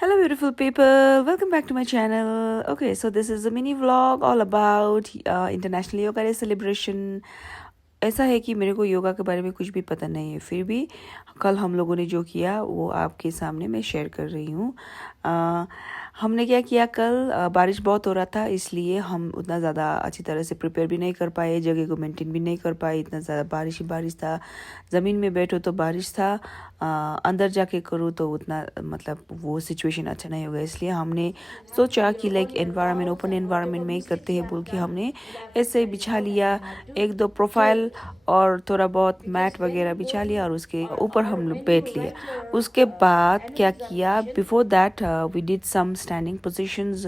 Hello, beautiful people. Welcome back to my channel. Okay, so this is a mini vlog all about International Yoga Day celebration. ऐसा है कि मेरे को योगा के बारे में कुछ भी पता नहीं है, फिर भी कल हम लोगों ने जो किया वो आपके सामने मैं शेयर कर रही हूँ। हमने क्या किया कल, बारिश बहुत हो रहा था, इसलिए हम उतना ज़्यादा अच्छी तरह से प्रिपेयर भी नहीं कर पाए, जगह को मेंटेन भी नहीं कर पाए। इतना ज़्यादा बारिश ही बारिश था, ज़मीन में बैठो तो बारिश था, अंदर जाके करूँ तो उतना मतलब वो सिचुएशन अच्छा नहीं होगा। इसलिए हमने सोचा कि लाइक एनवायरनमेंट, ओपन एनवायरनमेंट में ही करते हैं बोल के हमने ऐसे बिछा लिया, एक दो प्रोफाइल और थोड़ा बहुत मैट वगैरह बिछा लिया और उसके ऊपर हम लोग बैठ लिए। उसके बाद क्या किया, before that we did some standing positions,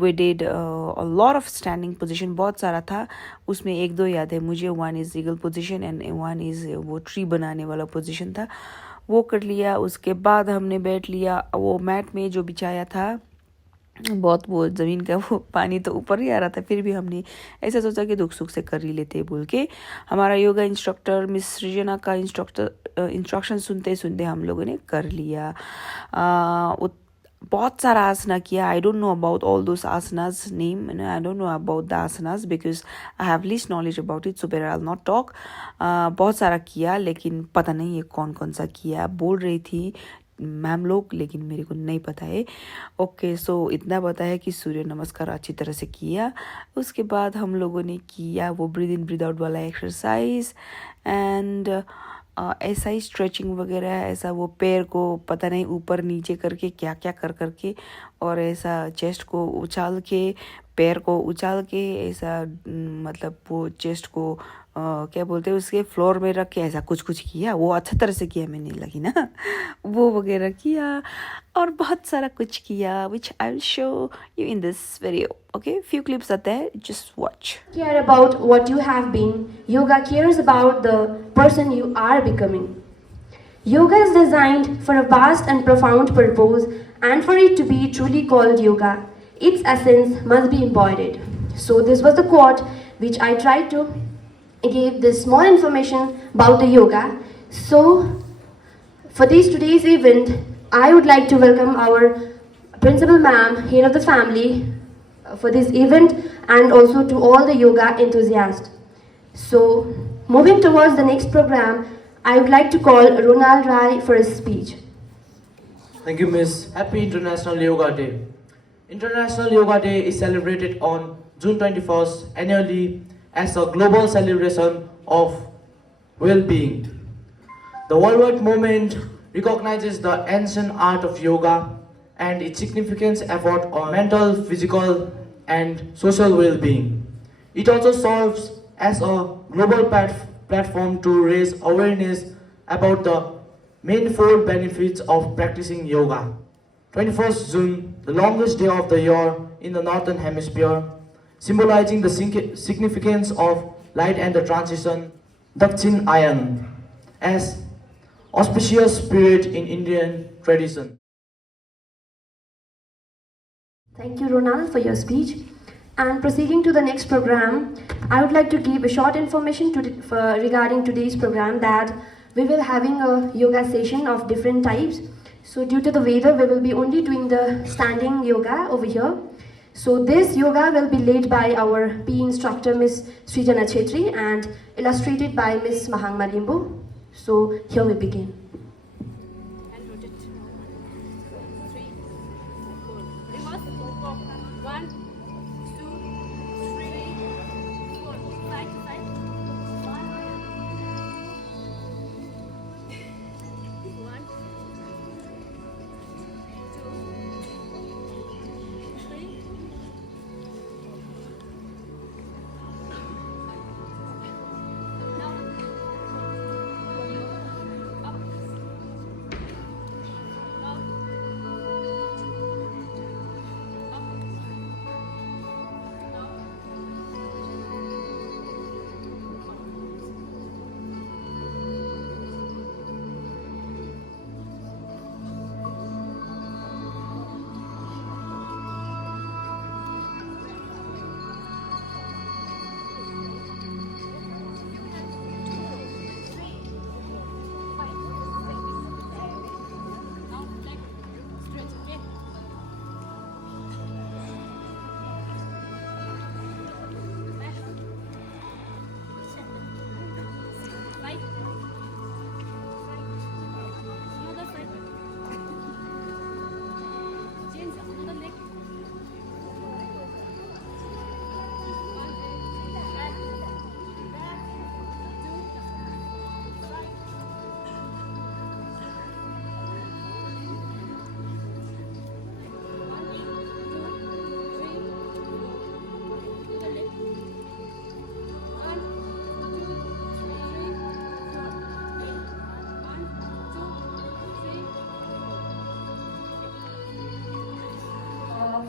we did a lot of standing position, बहुत सारा था। उसमें एक दो याद है मुझे, one is eagle position and one is वो ट्री बनाने वाला पोजीशन था, वो कर लिया। उसके बाद हमने बैठ लिया, वो मैट में जो बिछाया था बहुत, वो ज़मीन का वो पानी तो ऊपर ही आ रहा था, फिर भी हमने ऐसा सोचा कि दुख सुख से कर ही लेते बोल के हमारा योगा इंस्ट्रक्टर मिस सृजना का इंस्ट्रक्शन सुनते सुनते हम लोगों ने कर लिया। बहुत सारा आसना किया। I don't know about all those asanas name, I don't know about the asanas because I have least knowledge about it, so better I not talk. बहुत सारा किया लेकिन पता नहीं है कौन कौन सा किया, बोल रही थी मैम लोग, लेकिन मेरे को नहीं पता है। ओके, सो इतना पता है कि सूर्य नमस्कार अच्छी तरह से किया। उसके बाद हम लोगों ने किया वो ब्रीद इन ब्रीद आउट वाला एक्सरसाइज एंड ऐसा ही स्ट्रेचिंग वगैरह, ऐसा वो पैर को पता नहीं ऊपर नीचे करके क्या क्या कर करके, और ऐसा चेस्ट को उछाल के, पैर को उछाल के, ऐसा मतलब वो चेस्ट को क्या बोलते हैं उसके फ्लोर में रख के ऐसा कुछ कुछ किया। वो अच्छा तरह से किया, मैंने लगी ना वो वगैरह किया और बहुत सारा कुछ किया, which I will show you in this video. Okay, few clips are there, just watch. Care about what you have been. Yoga cares about the person you are becoming. Yoga is designed for a vast and profound purpose, and for it to be truly called yoga, its essence must be embodied. So, this was the quote which I tried to give this small information about the yoga. So, for this today's event, I would like to welcome our principal ma'am, head of the family, for this event, and also to all the yoga enthusiasts. So, moving towards the next program, I would like to call Ronald Rai for his speech. Thank you, Miss. Happy International Yoga Day. International Yoga Day is celebrated on June 21st annually as a global celebration of well-being. The worldwide movement recognizes the ancient art of yoga and its significant effort on mental, physical, and social well-being. It also serves as a global platform to raise awareness about the manifold benefits of practicing yoga. 21st June, the longest day of the year in the Northern Hemisphere, symbolizing the significance of light and the transition, Dakshin Ayan, as auspicious period in Indian tradition. Thank you, Ronald, for your speech. And proceeding to the next program, I would like to give a short information regarding today's program, that we will having a yoga session of different types. So due to the weather, we will be only doing the standing yoga over here. So this yoga will be led by our PE instructor, Miss Srijana Chetri, and illustrated by Miss Mahangma Limbu. So here we begin. One, two, three, four. Side to side. One, two, three. Now, up.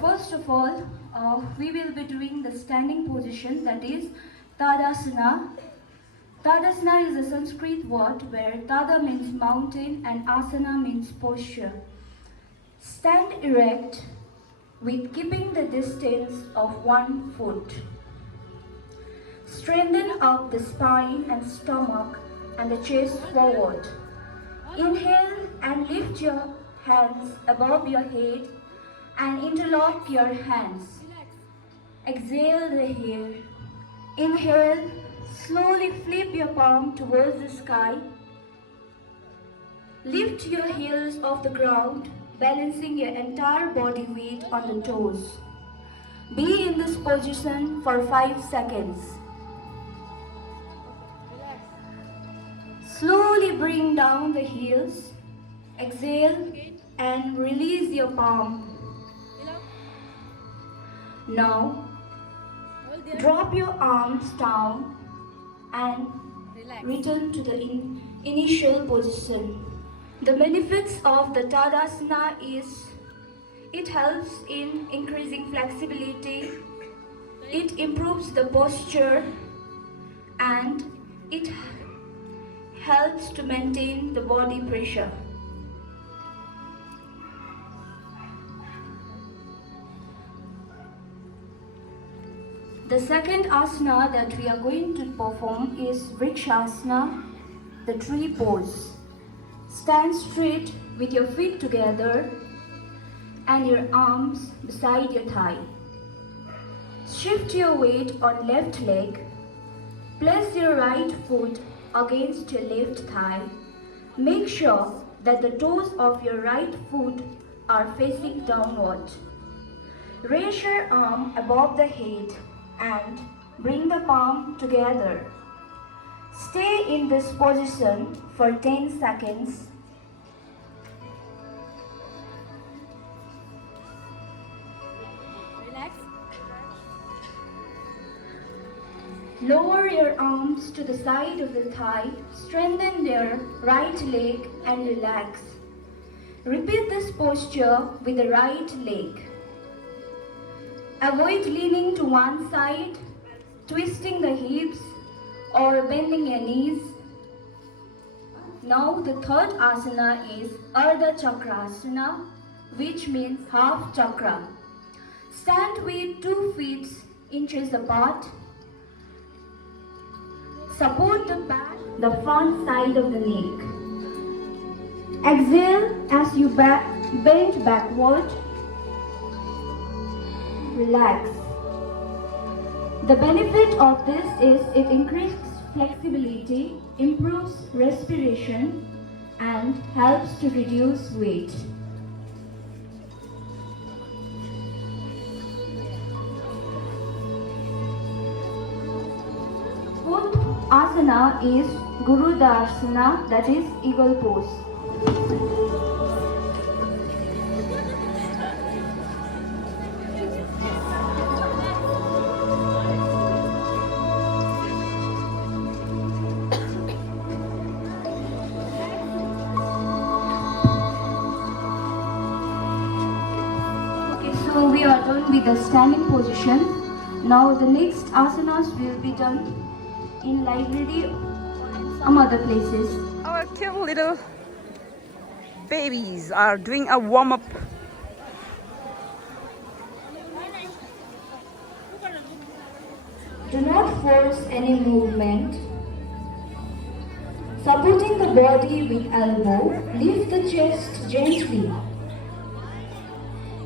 first of all, we will be doing the standing position, that is Tadasana. Tadasana is a Sanskrit word where Tada means mountain and Asana means posture. Stand erect with keeping the distance of 1 foot. Strengthen up the spine and stomach and the chest forward. Inhale and lift your hands above your head and interlock your hands. Exhale the air. Inhale, slowly flip your palm towards the sky. Lift your heels off the ground, balancing your entire body weight on the toes. Be in this position for 5 seconds. Slowly bring down the heels. Exhale and release your palm. Now, drop your arms down and return to the initial position. The benefits of the Tadasana is it helps in increasing flexibility, it improves the posture, and it helps to maintain the body pressure. The second asana that we are going to perform is Vrikshasana, the tree pose. Stand straight with your feet together and your arms beside your thigh. Shift your weight on left leg. Place your right foot against your left thigh. Make sure that the toes of your right foot are facing downward. Raise your arm above the head and bring the palm together. Stay in this position for 10 seconds. Relax. Lower your arms to the side of the thigh, strengthen your right leg and relax. Repeat this posture with the right leg. Avoid leaning to one side, twisting the hips or bending your knees. Now the third asana is Ardha Chakrasana, which means half chakra. Stand with 2 feet inches apart. Support the back, the front side of the neck. Exhale as you bend backward. Relax. The benefit of this is it increases flexibility, improves respiration, and helps to reduce weight. Fourth asana is Gurudarsana, that is eagle pose. So we are done with the standing position. Now the next asanas will be done in library or some other places. Our cute little babies are doing a warm-up. Do not force any movement. Supporting the body with elbow, lift the chest gently.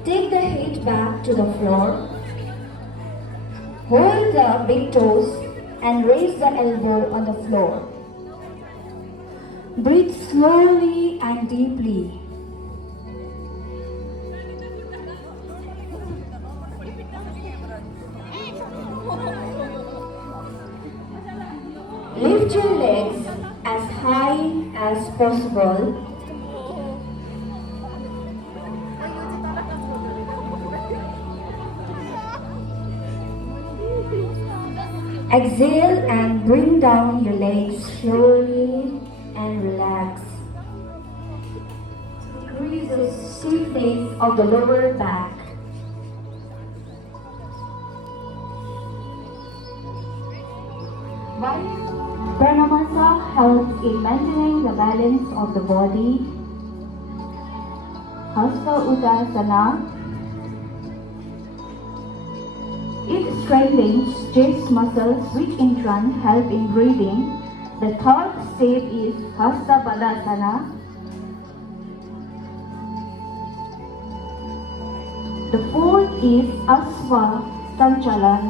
Take the head back to the floor. Hold the big toes and raise the elbow on the floor. Breathe slowly and deeply. Lift your legs as high as possible. Exhale and bring down your legs slowly and relax. Decrease the stiffness of the lower back. While Pranamasa helps in maintaining the balance of the body, Hasta Uttasana, it strengthens chest muscles which in turn help in breathing. The third step is Hasta Padasana. The fourth is Asva Sanchalan.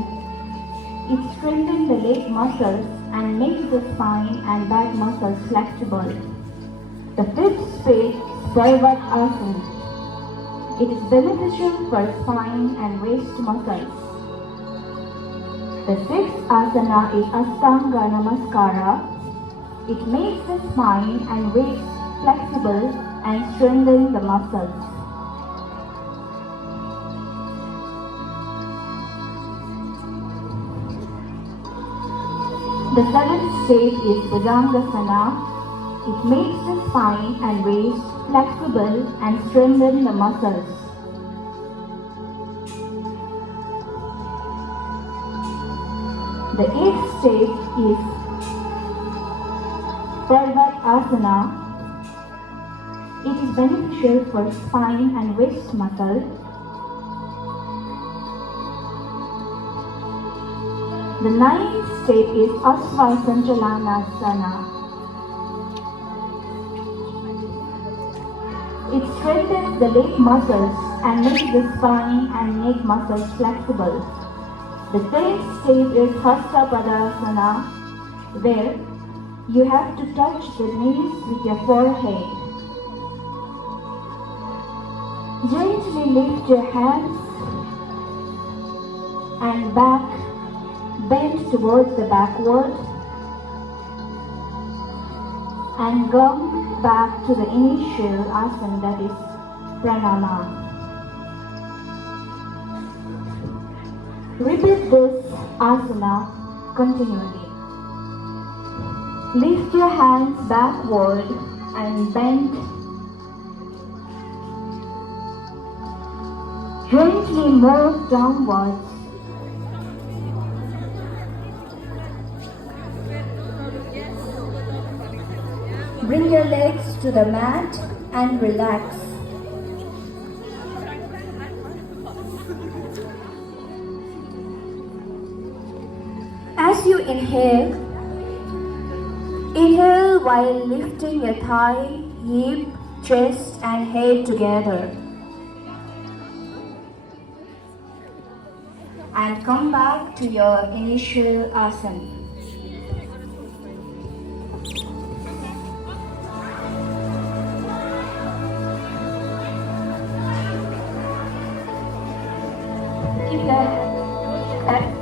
It strengthens the leg muscles and makes the spine and back muscles flexible. The fifth step is Parvatasana. It is beneficial for spine and waist muscles. The sixth asana is Ashtanga Namaskara. It makes the spine and waist flexible and strengthens the muscles. The seventh stage is Bhujangasana. It makes the spine and waist flexible and strengthens the muscles. The eighth stage is Parvatasana. It is beneficial for spine and waist muscle. The ninth step is Asva Sanchalanasana. It strengthens the leg muscles and makes the spine and neck muscles flexible. The tenth step is Hasta Padasana, where you have to touch the knees with your forehead. Gently lift your hands and back, bend towards the backward, and come back to the initial asana, that is pranama. Repeat this asana continually. Lift your hands backward and bend. Gently move downwards. Bring your legs to the mat and relax. As you inhale, inhale while lifting your thigh, hip, chest and head together. And come back to your initial asana. Keep your head.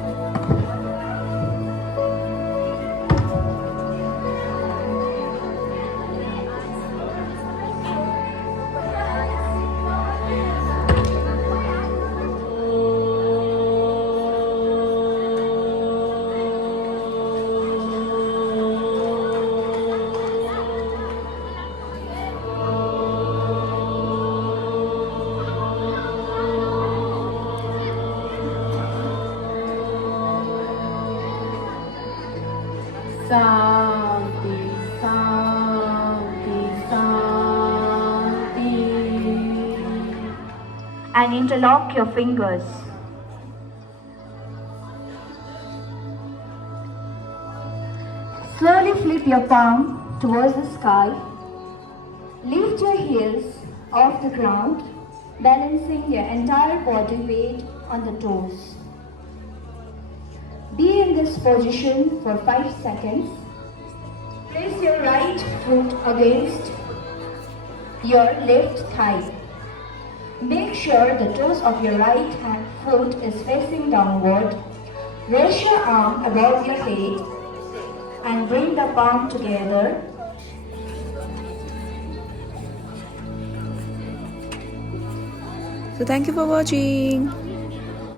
Shanti, Shanti, Shanti. And interlock your fingers. Slowly flip your palm towards the sky. Lift your heels off the ground, balancing your entire body weight on the toes. Be in this position for 5 seconds. Place your right foot against your left thigh. Make sure the toes of your right foot is facing downward. Raise your arm above your head and bring the palm together. So thank you for watching.